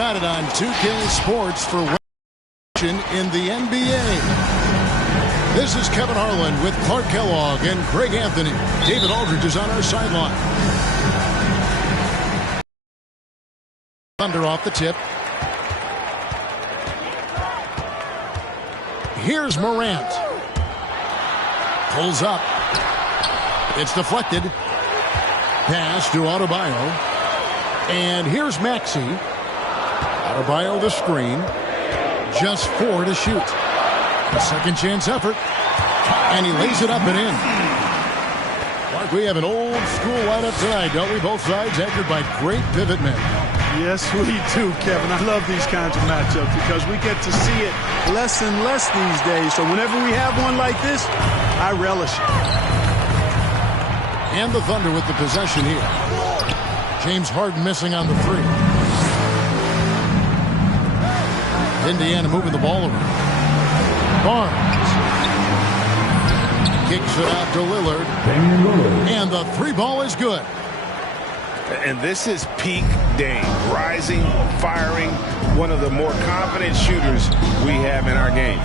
got it on 2K Sports for in the NBA. This is Kevin Harlan with Clark Kellogg and Greg Anthony. David Aldridge is on our sideline. Thunder off the tip. Here's Morant. Pulls up. It's deflected. Pass to Adebayo. And here's Maxey. Adebayo the screen. Just 4 to shoot. A second chance effort. And he lays it up and in. Mark, we have an old school lineup tonight, don't we? Both sides anchored by great pivot men. Yes, we do, Kevin. I love these kinds of matchups because we get to see it less and less these days. So whenever we have one like this, I relish it. And the Thunder with the possession here. James Harden missing on the three. Indiana moving the ball around. Barnes kicks it out to Lillard. And the three ball is good. And this is peak Dame. Rising, firing, one of the more confident shooters we have in our game.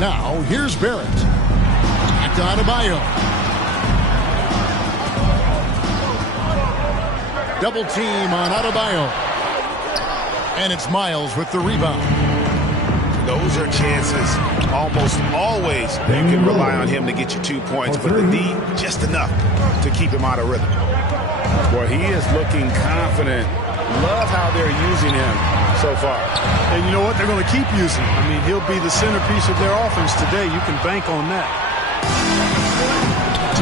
Now, here's Barrett. Back to Adebayo. Double team on Adebayo. And it's Miles with the rebound. Those are chances almost always you can rely on him to get you 2 points, but the D just enough to keep him out of rhythm. Boy, he is looking confident. Love how they're using him so far. And you know what? They're going to keep using him. I mean, he'll be the centerpiece of their offense today. You can bank on that.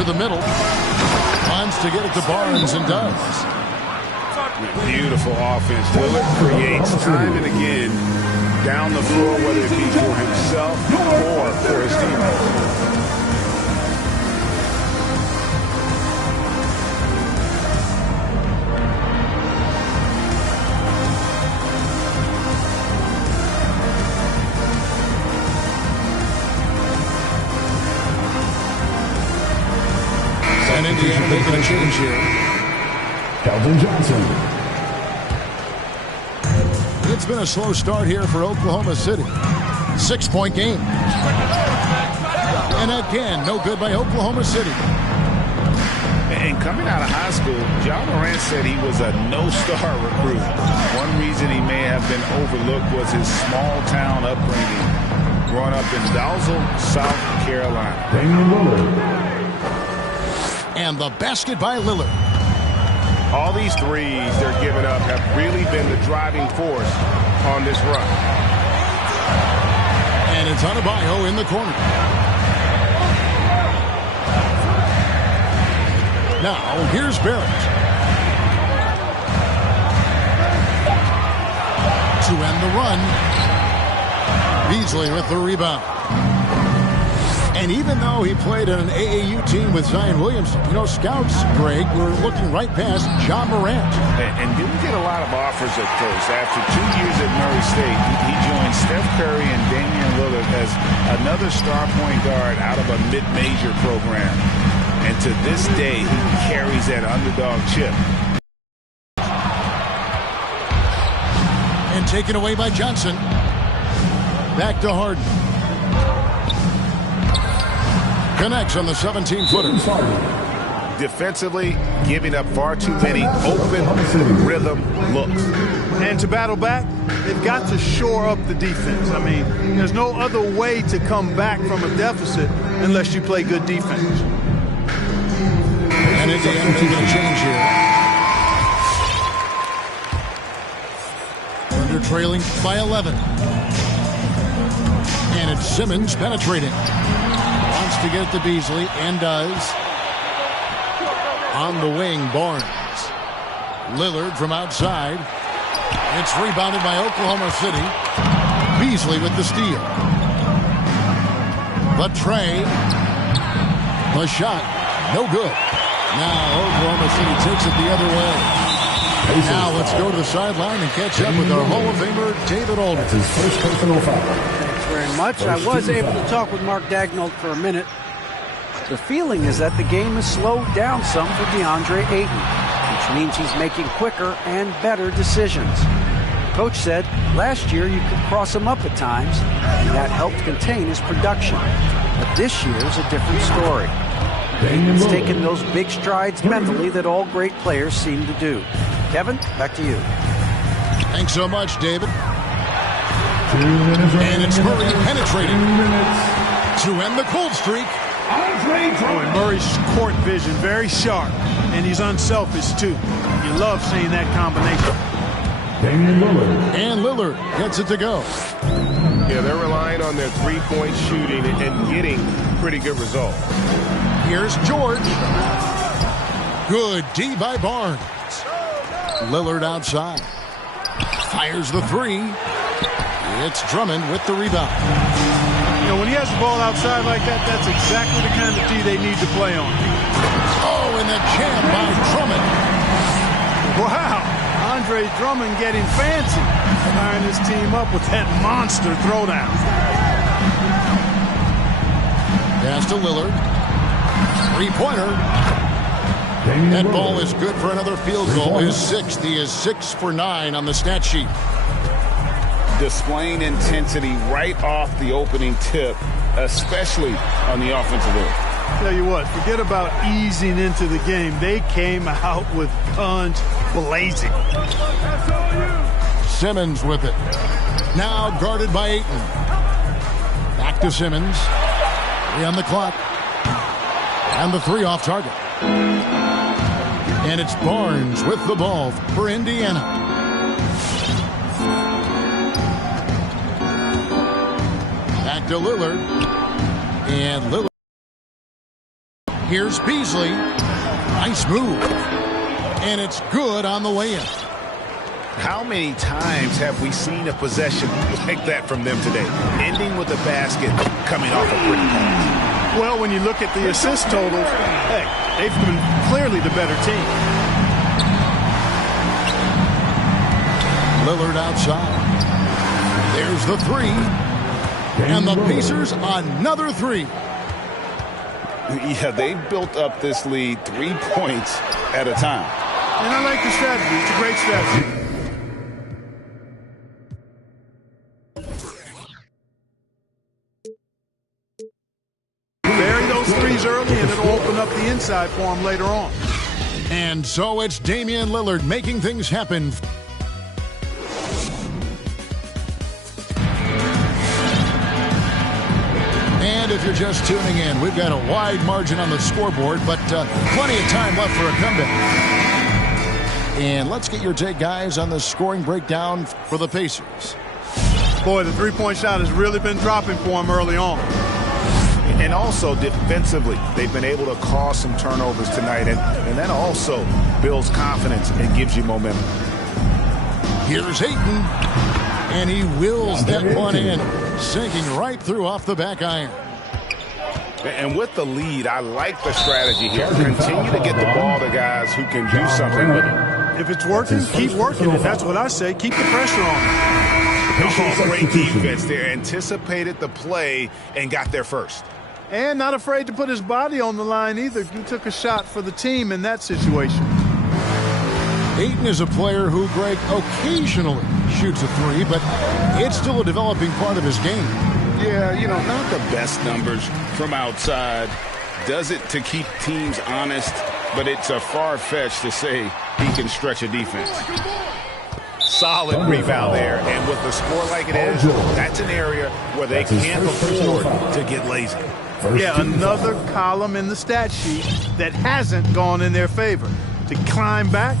To the middle. Wants to get it to Barnes and does. Beautiful offense. Lillard creates time and again down the floor, whether it be for himself or for his teammates. And Indiana making a change here. Calvin Johnson. It's been a slow start here for Oklahoma City. 6-point game. And again, no good by Oklahoma City. And coming out of high school, John Morant said he was a no-star recruit. One reason he may have been overlooked was his small-town upbringing. Growing up in Dalzell, South Carolina. And the basket by Lillard. All these threes they're giving up have really been the driving force on this run. And it's Adebayo in the corner. Now, here's Barrett. To end the run. Beasley with the rebound. And even though he played on an AAU team with Zion Williamson, you know, scouts, Greg, were looking right past John Morant. And didn't get a lot of offers at first. After 2 years at Murray State, he joined Steph Curry and Damian Lillard as another star point guard out of a mid-major program. And to this day, he carries that underdog chip. And taken away by Johnson. Back to Harden. Connects on the 17-footer. Defensively, giving up far too many open rhythm looks. And to battle back, they've got to shore up the defense. I mean, there's no other way to come back from a deficit unless you play good defense. And Indiana making a change here. Under trailing by 11. And it's Simmons penetrating. Wants to get it to Beasley, and does. On the wing, Barnes. Lillard from outside. It's rebounded by Oklahoma City. Beasley with the steal. The tray. The shot. No good. Now Oklahoma City takes it the other way. Now let's go to the sideline and catch up with our Hall of Famer, David Aldridge. His first personal foul. Thanks very much. I was able to talk with Mark Dagnall for a minute. The feeling is that the game has slowed down some for DeAndre Ayton. He which means he's making quicker and better decisions. Coach said last year you could cross him up at times, and that helped contain his production. But this year is a different story. He's taken those big strides mentally that all great players seem to do. Kevin, back to you. Thanks so much, David. And it's Murray penetrating to end the cold streak. Boy, Murray's court vision very sharp, and he's unselfish too. You love seeing that combination. And Lillard gets it to go. Yeah, they're relying on their three-point shooting and getting pretty good results. Here's George. Good D by Barnes. Lillard outside. Fires the three. It's Drummond with the rebound. You know, when he has the ball outside like that, that's exactly the kind of D they need to play on. Oh, and the jam by Drummond. Wow, Andre Drummond getting fancy, tying his team up with that monster throwdown. Pass to Lillard. Three-pointer. That ball is good for another field goal. His sixth. He is 6 for 9 on the stat sheet. Displaying intensity right off the opening tip, especially on the offensive end. Tell you what, forget about easing into the game. They came out with guns blazing. Simmons with it. Now guarded by Ayton. Back to Simmons. 3 on the clock. And the 3 off target. And it's Barnes with the ball for Indiana. Back to Lillard. And Lillard. Here's Beasley. Nice move. And it's good on the way in. How many times have we seen a possession like that from them today? Ending with a basket coming off a pretty pass. Well, when you look at the assist totals, hey, they've been clearly the better team. Lillard outside. There's the 3. And the Pacers another 3. Yeah, they built up this lead 3 points at a time. And I like the strategy. It's a great strategy. Bury those threes early, and it'll open up the inside for him later on. And so it's Damian Lillard making things happen. And if you're just tuning in, we've got a wide margin on the scoreboard, but plenty of time left for a comeback. And let's get your take, guys, on the scoring breakdown for the Pacers. Boy, the three-point shot has really been dropping for him early on. And also defensively, they've been able to cause some turnovers tonight, and that also builds confidence and gives you momentum. Here's Ayton, and he wills that one in, sinking right through off the back iron. And with the lead, I like the strategy here. Continue to get the ball to guys who can do something with it. If it's working, keep working it. That's what I say. Keep the pressure on. Oh, great defense there. Anticipated the play and got there first. And not afraid to put his body on the line either. He took a shot for the team in that situation. Ayton is a player who, Greg, occasionally shoots a 3, but it's still a developing part of his game. Yeah, you know, not the best numbers from outside. Does it to keep teams honest, but it's a far-fetched to say he can stretch a defense. Solid rebound there, and with the score like it is, that's an area where they can't afford to get lazy. Yeah, another column in the stat sheet that hasn't gone in their favor. To climb back,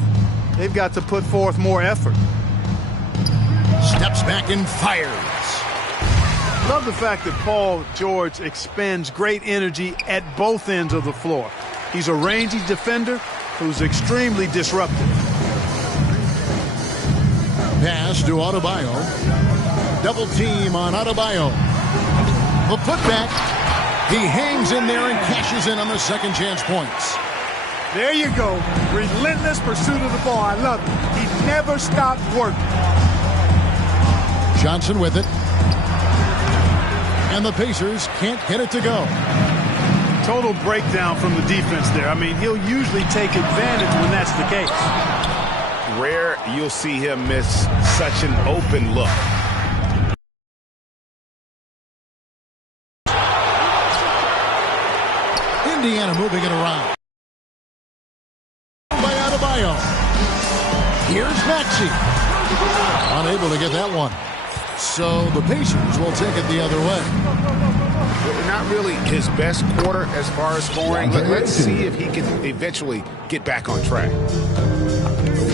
they've got to put forth more effort. Steps back and fires. Love the fact that Paul George expends great energy at both ends of the floor. He's a rangy defender who's extremely disruptive. Pass to Adebayo. Double team on Adebayo. The putback. He hangs in there and cashes in on the second chance points. There you go. Relentless pursuit of the ball. I love it. He never stopped working. Johnson with it. And the Pacers can't get it to go. Total breakdown from the defense there. I mean, he'll usually take advantage when that's the case. Rare you'll see him miss such an open look. Indiana moving it around. By Adebayo. Here's Maxey. Unable to get that one. So the Pacers will take it the other way. Not really his best quarter as far as scoring, but let's see if he can eventually get back on track.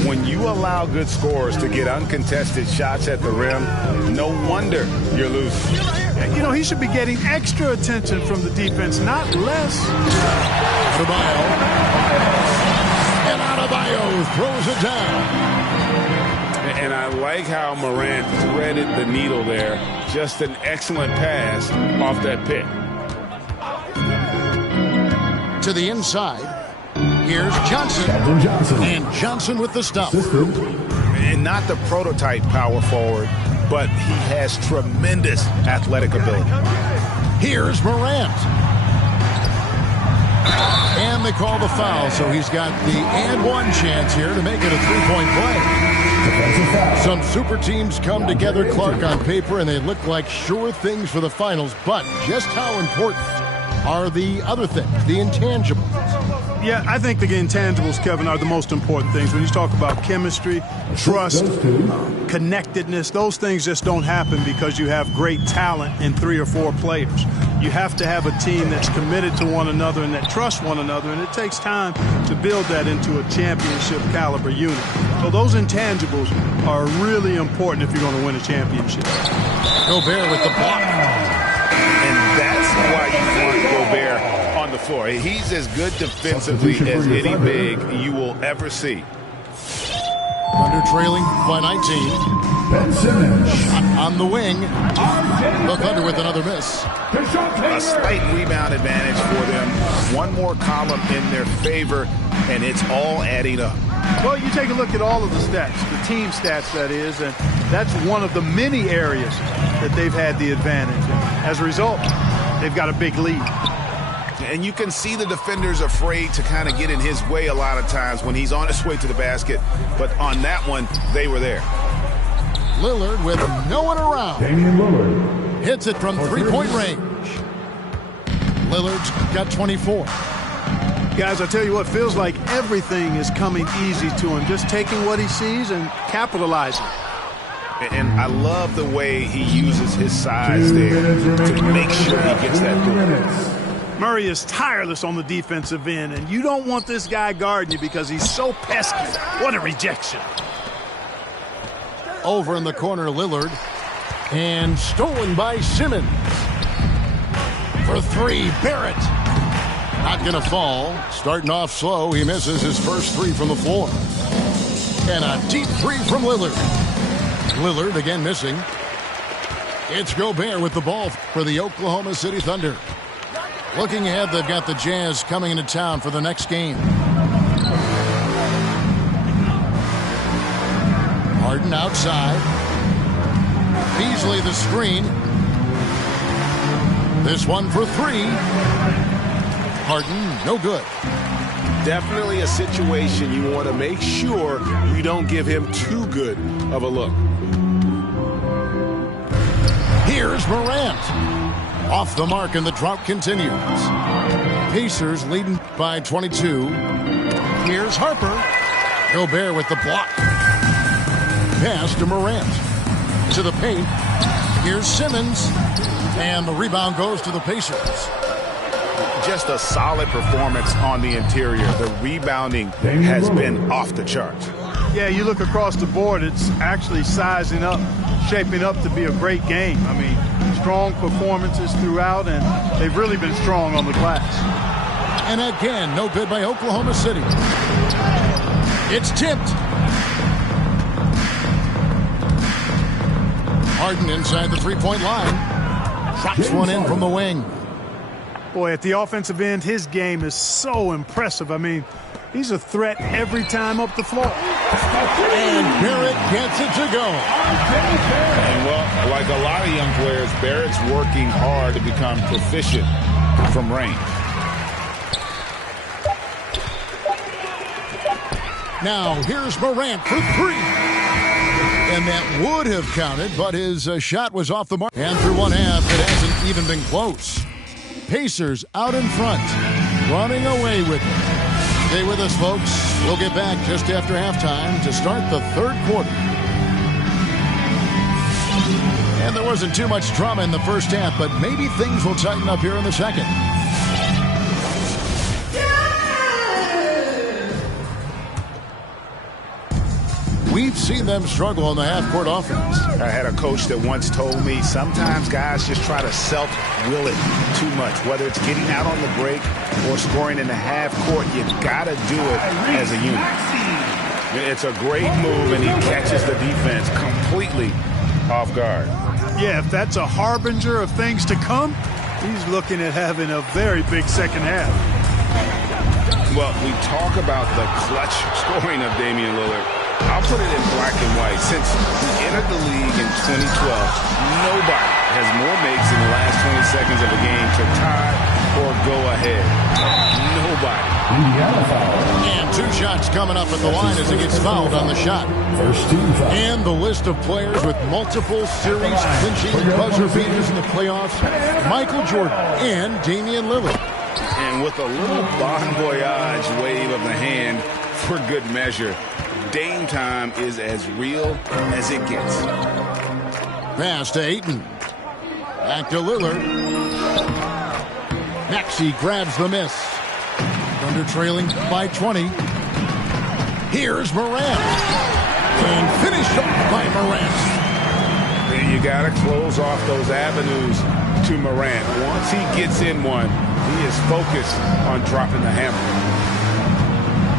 When you allow good scorers to get uncontested shots at the rim, no wonder you're losing. You know, he should be getting extra attention from the defense, not less. Adebayo. And Adebayo throws it down. And I like how Morant threaded the needle there. Just an excellent pass off that pick. To the inside. Here's Johnson. And Johnson with the stop. And not the prototype power forward, but he has tremendous athletic ability. Here's Morant. And they call the foul, so he's got the and one chance here to make it a three-point play. Some super teams come together, Clark, on paper, and they look like sure things for the finals, but just how important are the other things, the intangibles? Yeah, I think the intangibles, Kevin, are the most important things. When you talk about chemistry, trust, connectedness, those things just don't happen because you have great talent in 3 or 4 players. You have to have a team that's committed to one another and that trusts one another, and it takes time to build that into a championship caliber unit. So those intangibles are really important if you're going to win a championship. Gobert with the block. And that's why you want Gobert on the floor. He's as good defensively as any big you will ever see. Thunder trailing by 19. Ben Simmons. Shot on the wing. The Thunder with another miss. A slight rebound advantage for them. One more column in their favor, and it's all adding up. Well, you take a look at all of the stats, the team stats, that is, and that's one of the many areas that they've had the advantage. And as a result, they've got a big lead. And you can see the defenders afraid to kind of get in his way a lot of times when he's on his way to the basket. But on that one, they were there. Lillard with no one around. Damian Lillard. Hits it from three-point range. Lillard's got 24. Guys, I tell you what, feels like everything is coming easy to him. Just taking what he sees and capitalizing. And I love the way he uses his size there to make sure he gets that ball. Murray is tireless on the defensive end, and you don't want this guy guarding you because he's so pesky. What a rejection. Over in the corner, Lillard. And stolen by Simmons. For 3, Barrett. Not going to fall. Starting off slow, he misses his first 3 from the floor. And a deep 3 from Lillard. Lillard again missing. It's Gobert with the ball for the Oklahoma City Thunder. Looking ahead, they've got the Jazz coming into town for the next game. Harden outside. Beasley the screen. This one for 3. Harden, no good. Definitely a situation you want to make sure you don't give him too good of a look. Here's Morant. Off the mark, and the drought continues. Pacers leading by 22. Here's Harper. Gobert with the block. Pass to Morant. To the paint. Here's Simmons. And the rebound goes to the Pacers. Just a solid performance on the interior. The rebounding has been off the charts. Yeah, you look across the board, it's actually sizing up, shaping up to be a great game. I mean, strong performances throughout, and they've really been strong on the glass. And again, no good by Oklahoma City. It's tipped. Harden inside the three-point line. Drops one in from the wing. Boy, at the offensive end, his game is so impressive. I mean, he's a threat every time up the floor. And Barrett gets it to go. And, well, like a lot of young players, Barrett's working hard to become proficient from range. Now here's Morant for three. And that would have counted, but his shot was off the mark. And through one half, it hasn't even been close. Pacers out in front, running away with it. Stay with us, folks. We'll get back just after halftime to start the third quarter. And there wasn't too much drama in the first half, but maybe things will tighten up here in the second. We've seen them struggle on the half-court offense. I had a coach that once told me sometimes guys just try to self-will it too much, whether it's getting out on the break or scoring in the half-court. You've got to do it as a unit. It's a great move, and he catches the defense completely off guard. Yeah, if that's a harbinger of things to come, he's looking at having a very big second half. Well, we talk about the clutch scoring of Damian Lillard. I'll put it in black and white. Since he entered the league in 2012, nobody has more makes in the last 20 seconds of a game to tie or go ahead. Nobody. And two shots coming up at the line as he gets fouled on the shot. First team foul. And the list of players with multiple series clinching buzzer beaters in the playoffs: Michael Jordan and Damian Lillard. And with a little bon voyage wave of the hand for good measure, Dame time is as real as it gets. Pass to Ayton. Back to Lillard. Maxey grabs the miss. Thunder trailing by 20. Here's Morant. And finished off by Morant. And you got to close off those avenues to Morant. Once he gets in one, he is focused on dropping the hammer.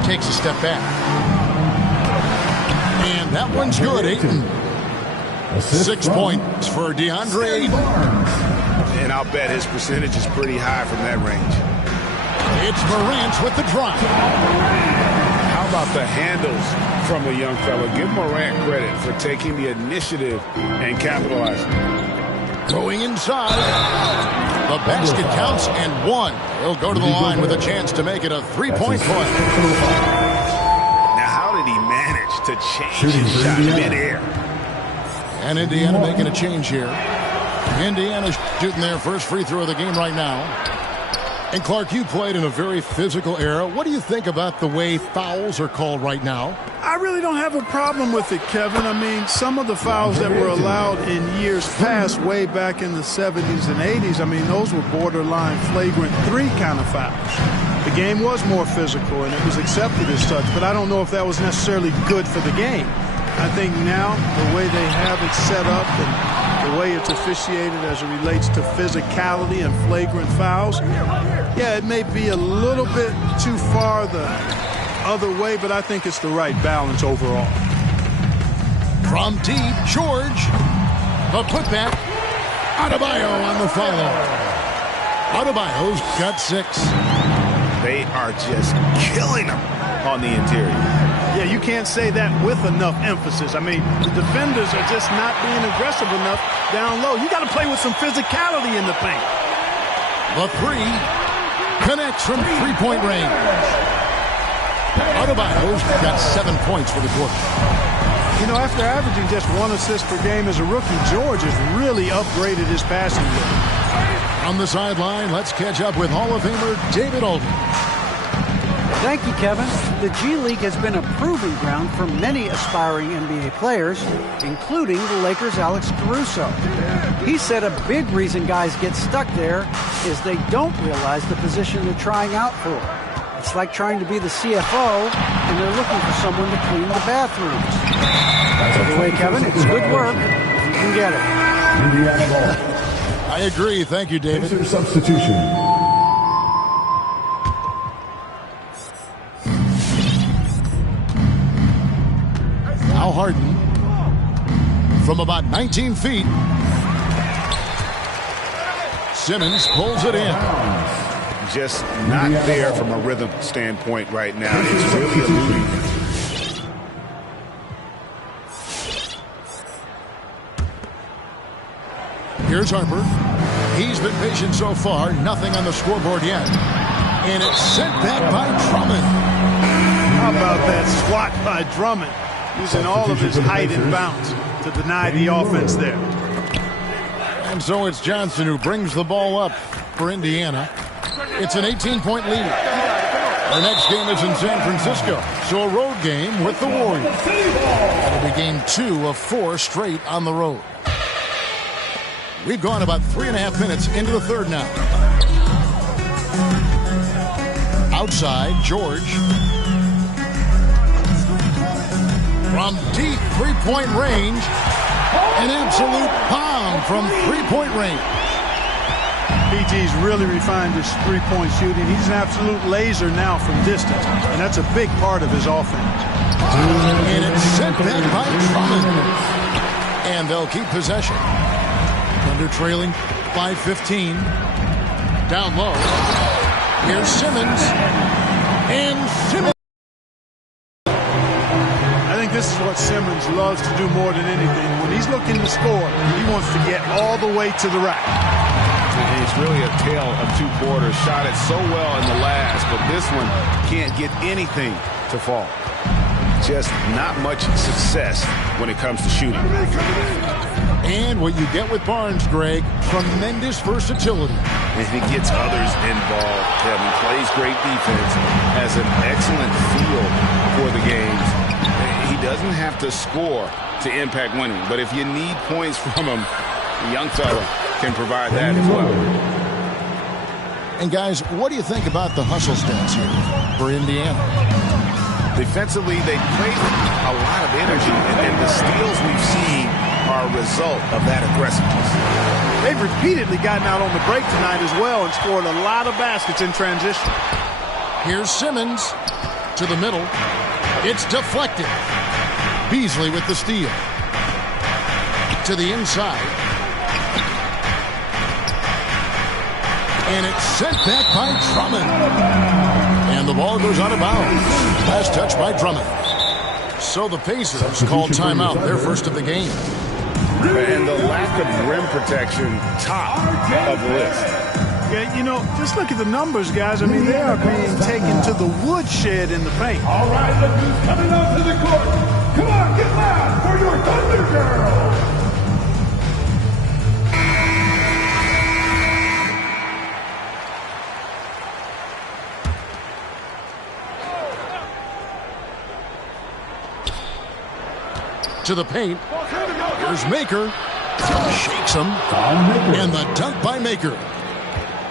Takes a step back. And that one's good, Ayton. 6 points for DeAndre Ayton. And I'll bet his percentage is pretty high from that range. It's Morant with the drop. How about the handles from the young fella? Give Morant credit for taking the initiative and capitalizing. Going inside. The basket counts and one. He'll go to the line with a chance to make it a three-point play. Now, how did he manage to change his shot mid-air? And Indiana making a change here. Indiana shooting their first free throw of the game right now. And Clark, you played in a very physical era. What do you think about the way fouls are called right now? I really don't have a problem with it, Kevin. I mean, some of the fouls that were allowed in years past, way back in the 70s and 80s, I mean, those were borderline flagrant 3 kind of fouls. The game was more physical, and it was accepted as such, but I don't know if that was necessarily good for the game. I think now, the way they have it set up and the way it's officiated as it relates to physicality and flagrant fouls, yeah, it may be a little bit too far the other way, but I think it's the right balance overall. From deep, George. The putback. Adebayo on the follow. Adebayo's got 6. They are just killing them on the interior. Yeah, you can't say that with enough emphasis. I mean, the defenders are just not being aggressive enough down low. You got to play with some physicality in the paint. The 3 connects from three-point range. Adebayo's got 7 points for the quarter. You know, after averaging just 1 assist per game as a rookie, George has really upgraded his passing game. On the sideline, let's catch up with Hall of Famer David Aldridge. Thank you, Kevin. The G League has been a proving ground for many aspiring NBA players, including the Lakers' Alex Caruso. He said a big reason guys get stuck there is they don't realize the position they're trying out for. It's like trying to be the CFO, and they're looking for someone to clean the bathrooms. By the way, Kevin, it's good work if you can get it. I agree. Thank you, David. Pacer substitution. Al Harden from about 19 feet. Simmons pulls it in. Just not there from a rhythm standpoint right now. It's really eluding. Here's Harper. He's been patient so far. Nothing on the scoreboard yet. And it's sent back by Drummond. How about that swat by Drummond, using all of his height and bounce to deny the offense there. And so it's Johnson who brings the ball up for Indiana. It's an 18-point lead. Our next game is in San Francisco, so a road game with the Warriors. It'll be game 2 of 4 straight on the road. We've gone about 3.5 minutes into the third now. Outside, George. From deep three-point range, an absolute bomb from three-point range. PG's really refined his three-point shooting. He's an absolute laser now from distance, and that's a big part of his offense. And it's sent back by Drummond. And they'll keep possession. Thunder trailing by 15. Down low. Here's Simmons. And Simmons. I think this is what Simmons loves to do more than anything. When he's looking to score, he wants to get all the way to the rack. It's really a tale of two quarters. Shot it so well in the last, but this one can't get anything to fall. Just not much success when it comes to shooting. And what you get with Barnes, Greg, tremendous versatility. And he gets others involved. Kevin plays great defense, has an excellent feel for the games. He doesn't have to score to impact winning, but if you need points from him, the young fella can provide that as well. And guys, what do you think about the hustle stats here for Indiana? Defensively, they played a lot of energy, and the steals we've seen are a result of that aggressiveness. They've repeatedly gotten out on the break tonight as well and scored a lot of baskets in transition. Here's Simmons to the middle. It's deflected. Beasley with the steal. To the inside. And it's sent back by Drummond. And the ball goes out of bounds. Last touch by Drummond. So the Pacers call timeout, their first of the game. And the lack of rim protection, top of the list. Yeah, you know, just look at the numbers, guys. I mean, they are being taken to the woodshed in the paint. All right, look who's coming onto the court. Come on, get loud for your Thunder Girls. To the paint. Here's Maker. Shakes him. And the dunk by Maker.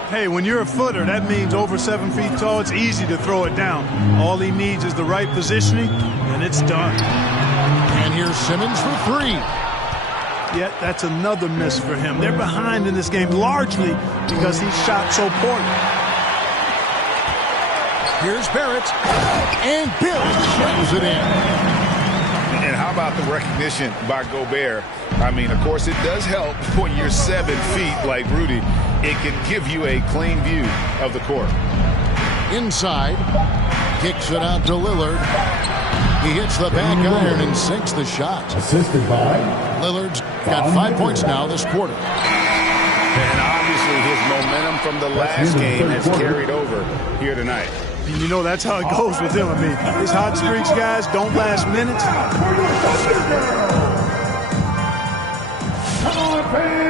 Hey, when you're a footer, that means over 7 feet tall, it's easy to throw it down. All he needs is the right positioning, and it's done. And here's Simmons for 3. Yet that's another miss for him. They're behind in this game largely because he shot so poorly. Here's Barrett. And Bill slams it in. And how about the recognition by Gobert? I mean, of course, it does help when you're 7 feet like Rudy. It can give you a clean view of the court. Inside. Kicks it out to Lillard. He hits the back iron and sinks the shot. Assisted by Lillard's got 5 points now this quarter. And obviously his momentum from the last game has carried over here tonight. And you know that's how it goes with him. I mean, his hot streaks, guys, don't last minutes.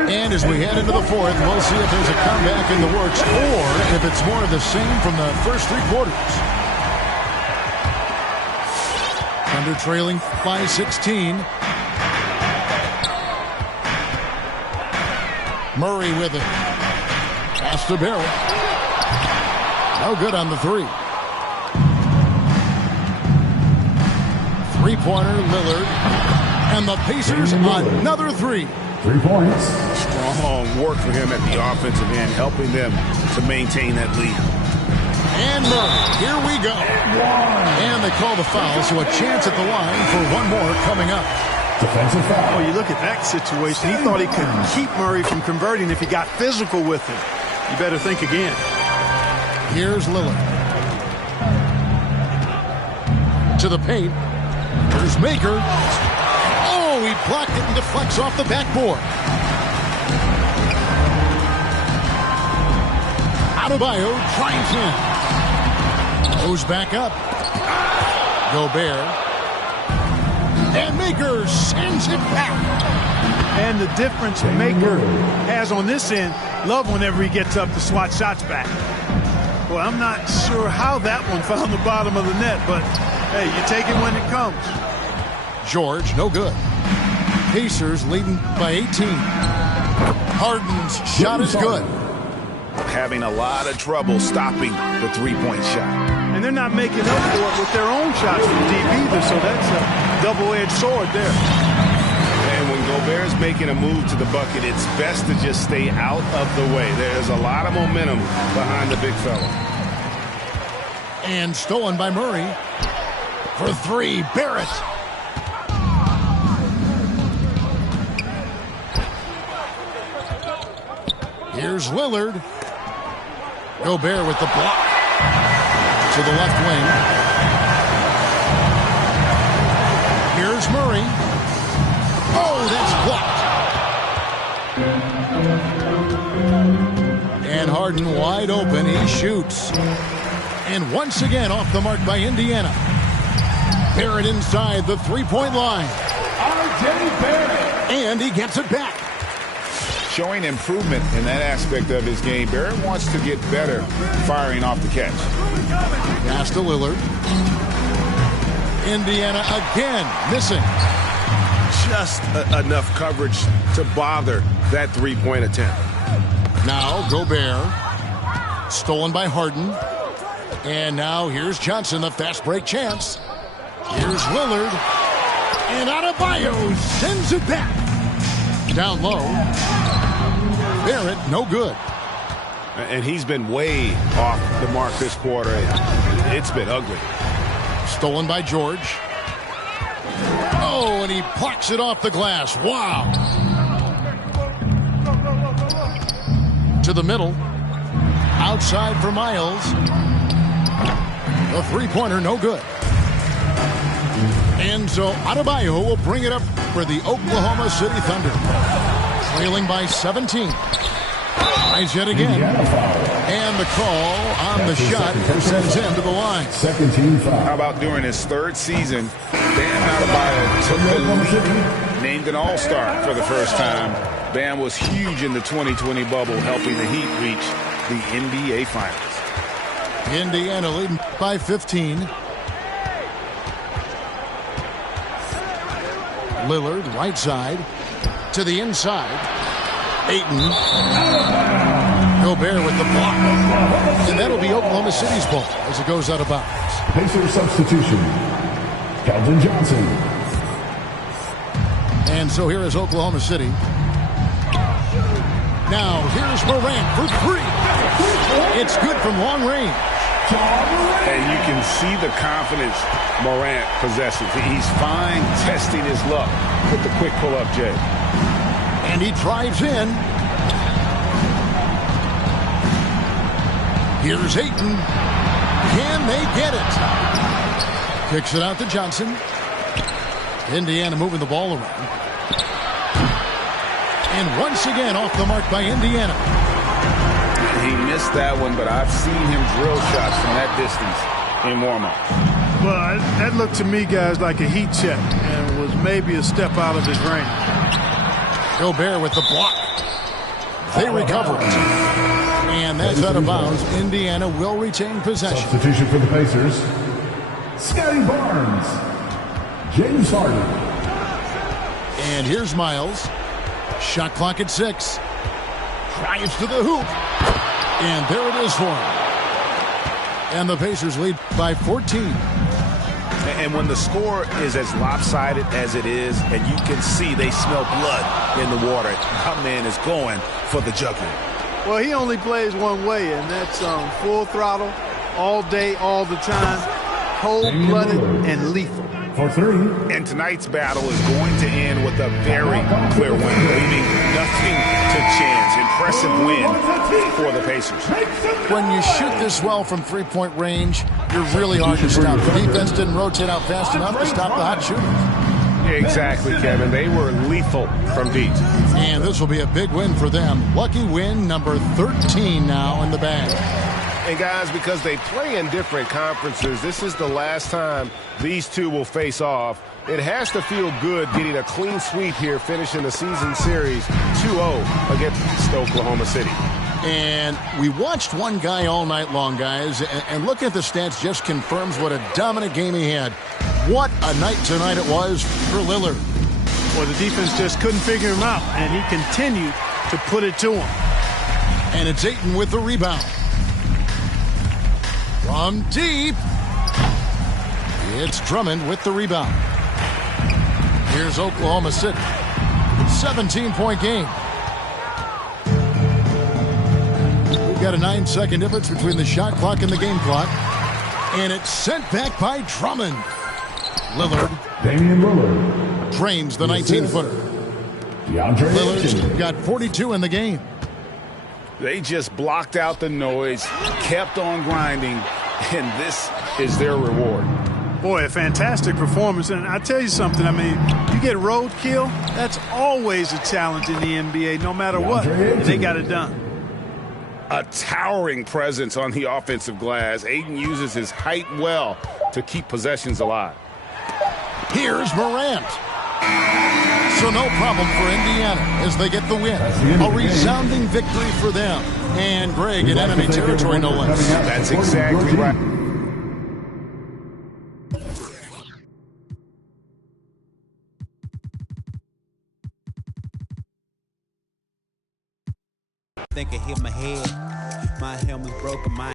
And as we head into the fourth, we'll see if there's a comeback in the works or if it's more of the same from the first 3 quarters. Thunder trailing by 16. Murray with it. Pass to Barrett. No good on the 3. Three-pointer, Lillard. And the Pacers another 3. 3 points. Strong work for him at the offensive end, helping them to maintain that lead. And Murray, here we go. And they call the foul, so a chance at the line for one more coming up. Defensive foul. Oh, you look at that situation. He thought he could keep Murray from converting if he got physical with him. You better think again. Here's Lillard. To the paint. Here's Maker. Oh, he blocked it and deflects off the backboard. Adebayo drives in. Goes back up. Gobert. And Maker sends it back. And the difference Maker has on this end, love whenever he gets up to swat shots back. Well, I'm not sure how that one found the bottom of the net, but hey, you take it when it comes. George, no good. Pacers leading by 18. Harden's shot is good. Having a lot of trouble stopping the three-point shot. And they're not making up for it with their own shots from deep either, so that's a double-edged sword there. And when Gobert's making a move to the bucket, it's best to just stay out of the way. There's a lot of momentum behind the big fella. And stolen by Murray. For three, Barrett. Here's Lillard. Gobert with the block. To the left wing. Here's Murray. Oh, that's blocked. And Harden wide open. He shoots. And once again off the mark by Indiana. Barrett inside the three-point line. R.J. Barrett. And he gets it back. Showing improvement in that aspect of his game. Barrett wants to get better firing off the catch. Pass to Lillard. Indiana again missing. Just enough coverage to bother that three-point attempt. Now Gobert. Stolen by Harden. And now here's Johnson, the fast break chance. Here's Lillard. And Adebayo sends it back. Down low. Barrett, no good. And he's been way off the mark this quarter. It's been ugly. Stolen by George. Oh, and he plucks it off the glass. Wow. To the middle. Outside for Miles. The three-pointer, no good. And so Adebayo will bring it up for the Oklahoma City Thunder. Trailing by 17. Tries yet again. And the call on the shot sends him to the line. Second team foul. How about during his third season, Bam Adebayo took the lead, named an all-star for the first time. Bam was huge in the 2020 bubble, helping the Heat reach the NBA Finals. Indiana leading by 15. Lillard, right side, to the inside. Ayton. Gobert with the block. And that'll be Oklahoma City's ball as it goes out of bounds. Pacer substitution. Keldon Johnson. And so here is Oklahoma City. Now here's Morant for three. It's good from long range. And you can see the confidence Morant possesses. He's fine testing his luck with the quick pull-up, Jay. And he drives in. Here's Ayton. Can they get it? Kicks it out to Johnson. Indiana moving the ball around. And once again off the mark by Indiana. He missed that one, but I've seen him drill shots from that distance in warm-up. Well, that looked to me, guys, like a heat check and was maybe a step out of his range. Gobert with the block. They recover it. And that's out of bounds. Indiana will retain possession. Substitution for the Pacers. Scotty Barnes. James Harden. And here's Miles. Shot clock at 6. Drives to the hoop. And there it is for him. And the Pacers lead by 14. And when the score is as lopsided as it is, and you can see they smell blood in the water, our man is going for the jugular. Well, he only plays one way, and that's full throttle, all day, all the time, cold-blooded and lethal. For three. And tonight's battle is going to end with a very clear win, leaving nothing to chance. Impressive win for the Pacers. When you shoot this well from three-point range, you're really hard to stop. The defense didn't rotate out fast enough to stop the hot shooters. Yeah, exactly, Kevin. They were lethal from deep. And this will be a big win for them. Lucky win number 13 now in the bag. And guys, because they play in different conferences, this is the last time these two will face off. It has to feel good getting a clean sweep here, finishing the season series 2-0 against Oklahoma City. And we watched one guy all night long, guys, and look at the stats just confirms what a dominant game he had. What a night tonight it was for Lillard. Well, the defense just couldn't figure him out, and he continued to put it to him. And it's Ayton with the rebound. From deep, it's Drummond with the rebound. Here's Oklahoma City. 17-point game. We've got a 9-second difference between the shot clock and the game clock. And it's sent back by Drummond. Lillard. Damian Lillard. Drains the 19-footer. Lillard's got 42 in the game. They just blocked out the noise, kept on grinding, and this is their reward. Boy, a fantastic performance. And I tell you something, I mean, you get roadkill, that's always a challenge in the NBA, no matter what. And they got it done. A towering presence on the offensive glass. Ayton uses his height well to keep possessions alive. Here's Morant. So no problem for Indiana as they get the win. A resounding victory for them. And Greg in enemy territory, no less. That's exactly right. Think I hit my head. My helmet's broken. My